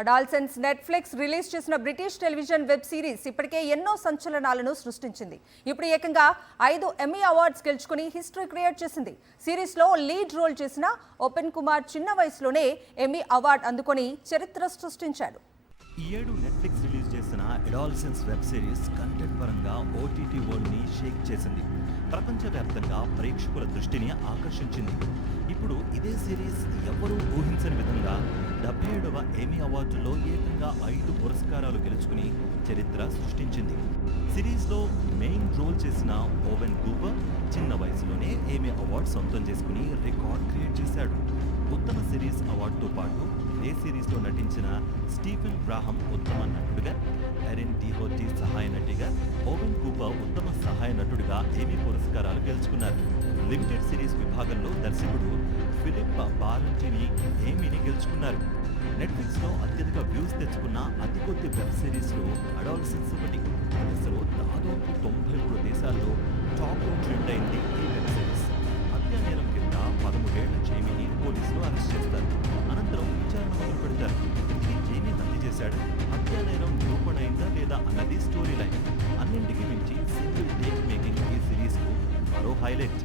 Adolescence Netflix release చేసిన British television web series ఇప్పటికే ఎన్నో సంచలనాలను సృష్టించింది. ఇప్పుడు ఏకంగా 5 ఎమ్మీ అవార్డ్స్ గెలుచుకుని హిస్టరీ క్రియేట్ చేసింది. సిరీస్లో లీడ్ రోల్ చేసిన ఓపెన్ కుమార్ చిన్న వయసులోనే ఎమ్మీ అవార్డు అందుకొని చరిత్ర సృష్టించాడు. ఈ ఏడు నెట్ఫ్లిక్స్ రిలీజ్ చేసిన అడాల్సెన్స్ వెబ్ సిరీస్ కంటెంట్ పరంగా ఓటీటీ వరల్డ్ ని షేక్ చేసింది. ప్రపంచవ్యాప్తంగా ప్రేక్షకుల దృష్టిని ఆకర్షించింది. ఇప్పుడు ఇదే సిరీస్ ఎవరూ ఊహించని విధంగా 77వ ఎమ్మీ అవార్డులో ఏకంగా 5 పురస్కారాలు గెలుచుకుని చరిత్ర సృష్టించింది. సిరీస్లో మెయిన్ రోల్ చేసిన ఓవెన్ కూపర్ చిన్న వయసులోనే ఎమ్మీ అవార్డు సొంతం చేసుకుని రికార్డ్ క్రియేట్ చేశాడు. ఉత్తమ సిరీస్ అవార్డుతో పాటు ఇదే సిరీస్లో నటించిన స్టీఫెన్ గ్రాహం ఉత్తమ నటుడిగా, ఎరిన్ డిహోటీ సహాయ నటిగా, ఓవెన్ కూపర్ ఉత్తమ సహాయ నటుడిగా ఎమ్మీ పురస్కారాలు గెలుచుకున్నారు. లిమిటెడ్ సిరీస్ విభాగంలో దర్శకుడు ఫిలిప్ బారంటిని ఎమ్మీని గెలుచుకున్నారు. నెట్ఫ్లిక్స్లో అత్యధిక వ్యూస్ తెచ్చుకున్న అతి కొద్ది వెబ్ సిరీస్లో అడాల్సెన్స్ ఒకటి. అసలు దాదాపు 93 దేశాల్లో టాప్లో ట్రెండ్ అయింది ఈ వెబ్ సిరీస్. హత్యా నేరం కింద 13 ఏళ్ల జేమీని పోలీసులు అరెస్ట్ చేస్తారు. అనంతరం విచారణ మొదలు పెడతారు. ఈ జేమీ హత్య చేశాడు, హత్యా నేరం నిరూపణ అయిందా లేదా అన్నది స్టోరీ లైన్. అన్నింటికి మించి సింగిల్ టేక్ మేకింగ్ ఈ సిరీస్కు మరో హైలైట్.